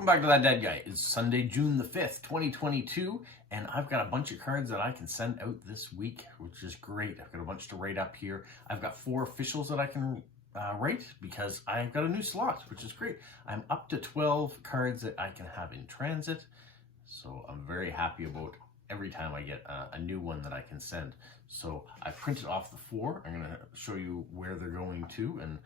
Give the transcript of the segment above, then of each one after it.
Welcome back to That Dead Guy. It's Sunday, June the 5th, 2022, and I've got a bunch of cards that I can send out this week, which is great. I've got a bunch to rate up here. I've got 4 officials that I can rate because I've got a new slot, which is great. I'm up to 12 cards that I can have in transit, so I'm very happy about every time I get a new one that I can send. So I printed off the 4. I'm going to show you where they're going to and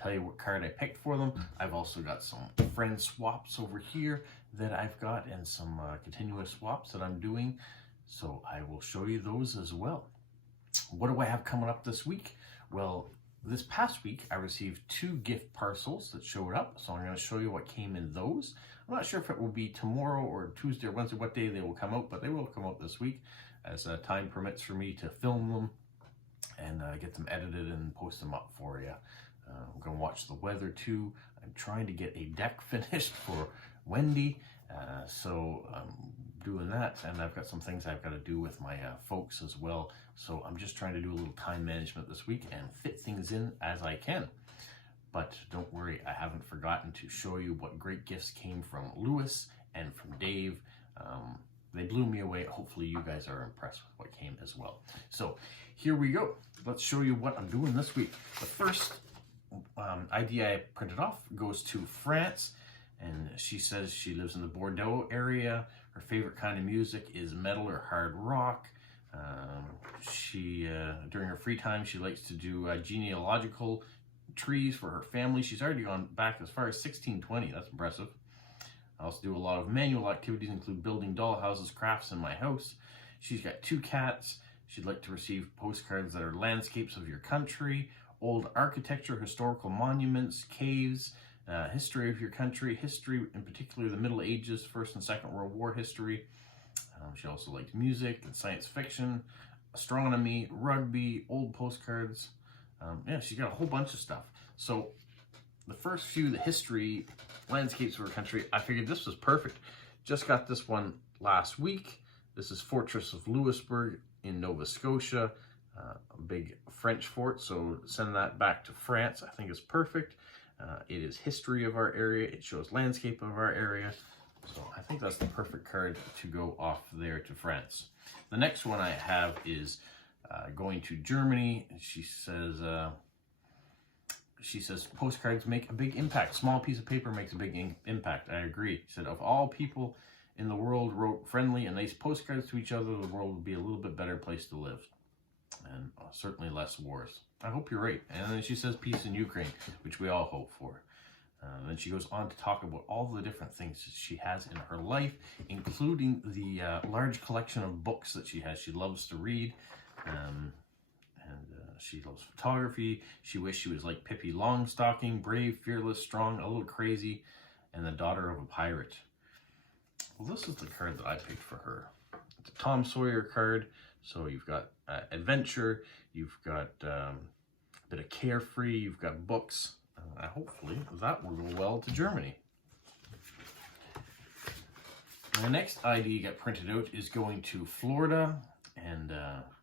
tell you what card I picked for them. I've also got some friend swaps over here that I've got and some continuous swaps that I'm doing. So I will show you those as well. What do I have coming up this week? Well, this past week I received 2 gift parcels that showed up. So I'm going to show you what came in those. I'm not sure if it will be tomorrow or Tuesday or Wednesday, what day they will come out, but they will come out this week as time permits for me to film them and get them edited and post them up for you. I'm going to watch the weather too. I'm trying to get a deck finished for Wendy, so I'm doing that, and I've got some things I've got to do with my folks as well. So I'm just trying to do a little time management this week and fit things in as I can. But don't worry, I haven't forgotten to show you what great gifts came from Lewis and from Dave. They blew me away. Hopefully you guys are impressed with what came as well. So here we go. Let's show you what I'm doing this week. The first ID I printed off goes to France, and she says she lives in the Bordeaux area. Her favorite kind of music is metal or hard rock. During her free time, she likes to do genealogical trees for her family. She's already gone back as far as 1620. That's impressive. I also do a lot of manual activities, include building dollhouses, crafts in my house. She's got 2 cats. She'd like to receive postcards that are landscapes of your country, old architecture, historical monuments, caves, history of your country, history in particular the Middle Ages, First and Second World War history. She also likes music and science fiction, astronomy, rugby, old postcards. Yeah, she's got a whole bunch of stuff. So the first few, the history, landscapes of her country, I figured this was perfect. Just got this one last week. This is Fortress of Louisbourg in Nova Scotia. A big French fort, so send that back to France. I think it's perfect. It is history of our area. It shows landscape of our area. So I think that's the perfect card to go off there to France. The next one I have is going to Germany. She says postcards make a big impact. Small piece of paper makes a big impact. I agree. She said, if all people in the world wrote friendly and nice postcards to each other, the world would be a little bit better place to live. And certainly less wars. I hope you're right. And then she says peace in Ukraine, which we all hope for. Then she goes on to talk about all the different things that she has in her life, including the large collection of books that she has. She loves to read, and she loves photography. She wished she was like Pippi Longstocking, brave, fearless, strong, a little crazy, and the daughter of a pirate. Well, this is the card that I picked for her. It's a Tom Sawyer card. So you've got adventure, you've got a bit of carefree, you've got books. Hopefully that will go well to Germany. The next ID got printed out is going to Florida, and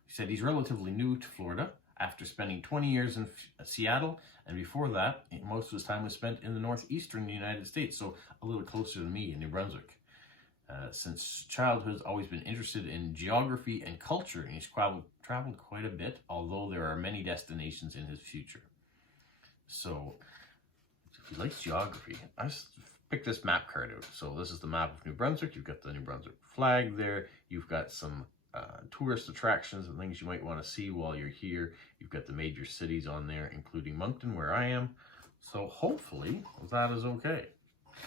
he said he's relatively new to Florida after spending 20 years in Seattle, and before that, most of his time was spent in the northeastern United States, so a little closer to me in New Brunswick. Since childhood, has always been interested in geography and culture, and he's traveled quite a bit, although there are many destinations in his future. So, if he likes geography, I just picked this map card out. So this is the map of New Brunswick. You've got the New Brunswick flag there. You've got some tourist attractions and things you might want to see while you're here. You've got the major cities on there, including Moncton, where I am. So hopefully that is okay.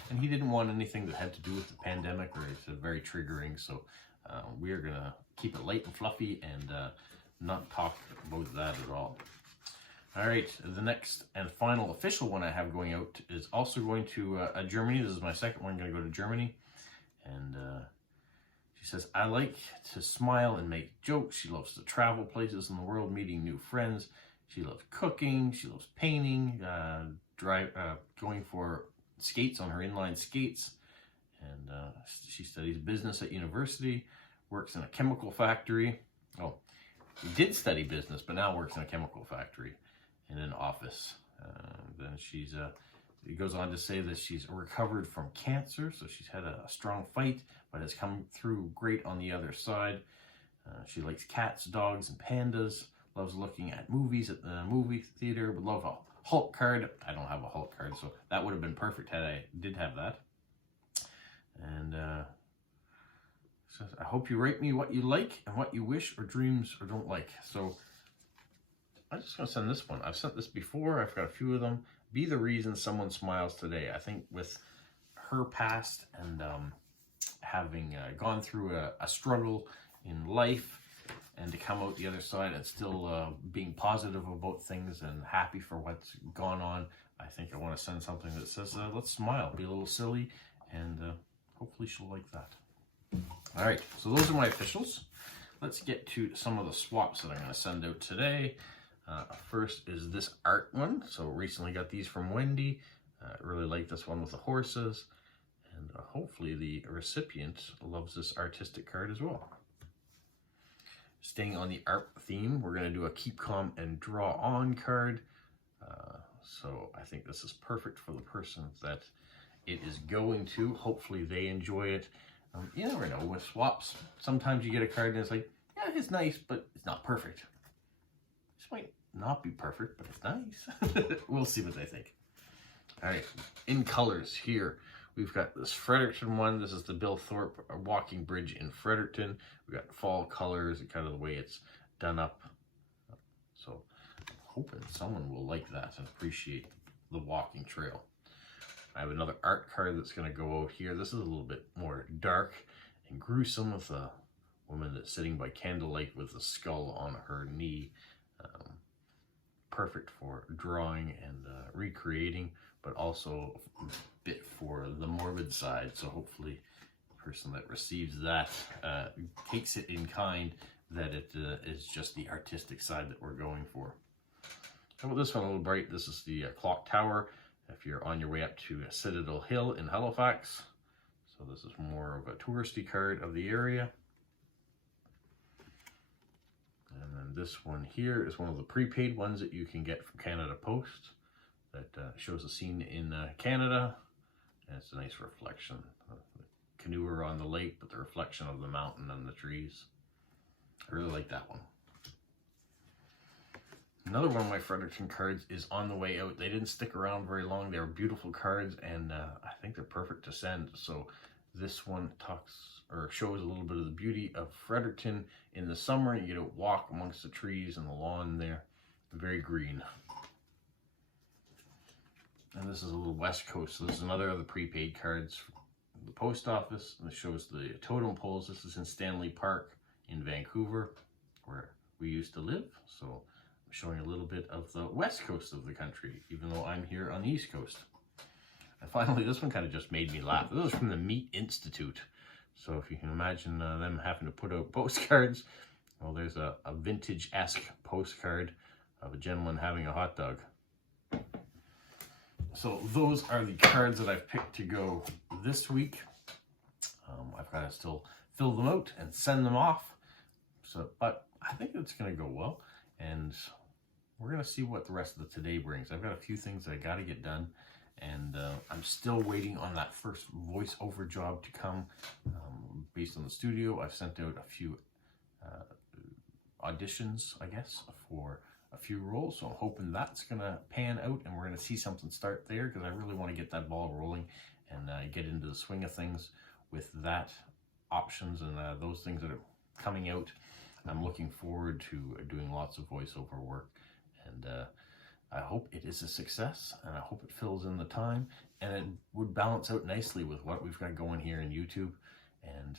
And he didn't want anything that had to do with the pandemic, or it's very triggering, so we are going to keep it light and fluffy and not talk about that at all. All right, the next and final official one I have going out is also going to Germany. This is my second one going to go to Germany. And she says, I like to smile and make jokes. She loves to travel places in the world, meeting new friends. She loves cooking. She loves painting, going for skates on her inline skates, and she studies business at university, works in a chemical factory. Oh, she did study business, but now works in a chemical factory in an office. Then she's It goes on to say that she's recovered from cancer, so she's had a strong fight, but has come through great on the other side. She likes cats, dogs, and pandas. Loves looking at movies at the movie theater. Would love a Hulk card. I don't have a Hulk card, so that would have been perfect had I did have that. And says, I hope you write me what you like and what you wish or dreams or don't like. So I'm just going to send this one. I've sent this before. I've got a few of them. Be the reason someone smiles today. I think with her past and having gone through a struggle in life, and to come out the other side and still being positive about things and happy for what's gone on, I think I want to send something that says, let's smile, be a little silly, and hopefully she'll like that. All right, so those are my officials. Let's get to some of the swaps that I'm going to send out today. First is this art one. So recently got these from Wendy. I really like this one with the horses. And hopefully the recipient loves this artistic card as well. Staying on the art theme, we're going to do a keep calm and draw on card. So I think this is perfect for the person that it is going to. Hopefully they enjoy it. You never know with swaps. Sometimes you get a card and it's like, yeah, it's nice, but it's not perfect. This might not be perfect, but it's nice. We'll see what they think. All right, in colors here, we've got this Fredericton one. This is the Bill Thorpe walking bridge in Fredericton. We've got fall colors and kind of the way it's done up. So I'm hoping someone will like that and appreciate the walking trail. I have another art card that's going to go out here. This is a little bit more dark and gruesome with a woman that's sitting by candlelight with a skull on her knee. Perfect for drawing and recreating, but also a bit for the morbid side. So hopefully the person that receives that takes it in kind, that it is just the artistic side that we're going for. How about this one, a little bright? This is the clock tower. If you're on your way up to Citadel Hill in Halifax. So this is more of a touristy card of the area. And then this one here is one of the prepaid ones that you can get from Canada Post that shows a scene in Canada. And it's a nice reflection. The canoe on the lake, but the reflection of the mountain and the trees. I really like that one. Another one of my Fredericton cards is on the way out. They didn't stick around very long. They were beautiful cards, and I think they're perfect to send. So this one talks or shows a little bit of the beauty of Fredericton in the summer. You get to walk amongst the trees and the lawn there. Very green. And this is a little West Coast. So this is another of the prepaid cards from the post office. And it shows the totem poles. This is in Stanley Park in Vancouver, where we used to live. So showing a little bit of the west coast of the country, even though I'm here on the east coast. And finally, this one kind of just made me laugh. This is from the Meat Institute. So if you can imagine them having to put out postcards, well, there's a vintage-esque postcard of a gentleman having a hot dog. So those are the cards that I've picked to go this week. I've got to still fill them out and send them off. So, but I think it's going to go well. And we're going to see what the rest of the today brings. I've got a few things I got to get done, and I'm still waiting on that first voiceover job to come based on the studio. I've sent out a few auditions, I guess, for a few roles, so I'm hoping that's going to pan out and we're going to see something start there, because I really want to get that ball rolling and get into the swing of things with that options and those things that are coming out. I'm looking forward to doing lots of voiceover work, and I hope it is a success, and I hope it fills in the time, and it would balance out nicely with what we've got going here in YouTube, and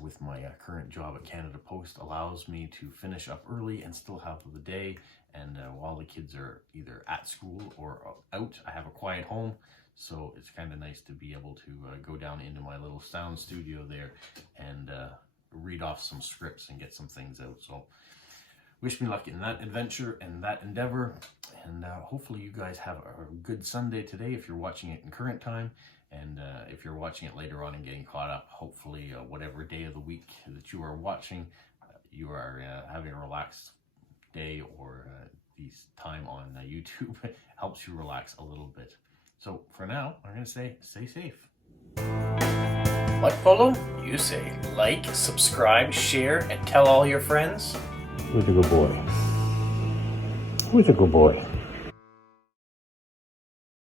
with my current job at Canada Post allows me to finish up early and still have the day, and while the kids are either at school or out, I have a quiet home, so it's kind of nice to be able to go down into my little sound studio there and read off some scripts and get some things out. So wish me luck in that adventure and that endeavor, and hopefully you guys have a good Sunday today if you're watching it in current time, and if you're watching it later on and getting caught up, hopefully whatever day of the week that you are watching, you are having a relaxed day, or this time on YouTube helps you relax a little bit. So for now, I'm going to say stay safe. What, Polo? You say like, subscribe, share, and tell all your friends? Who's a good boy? Who's a good boy?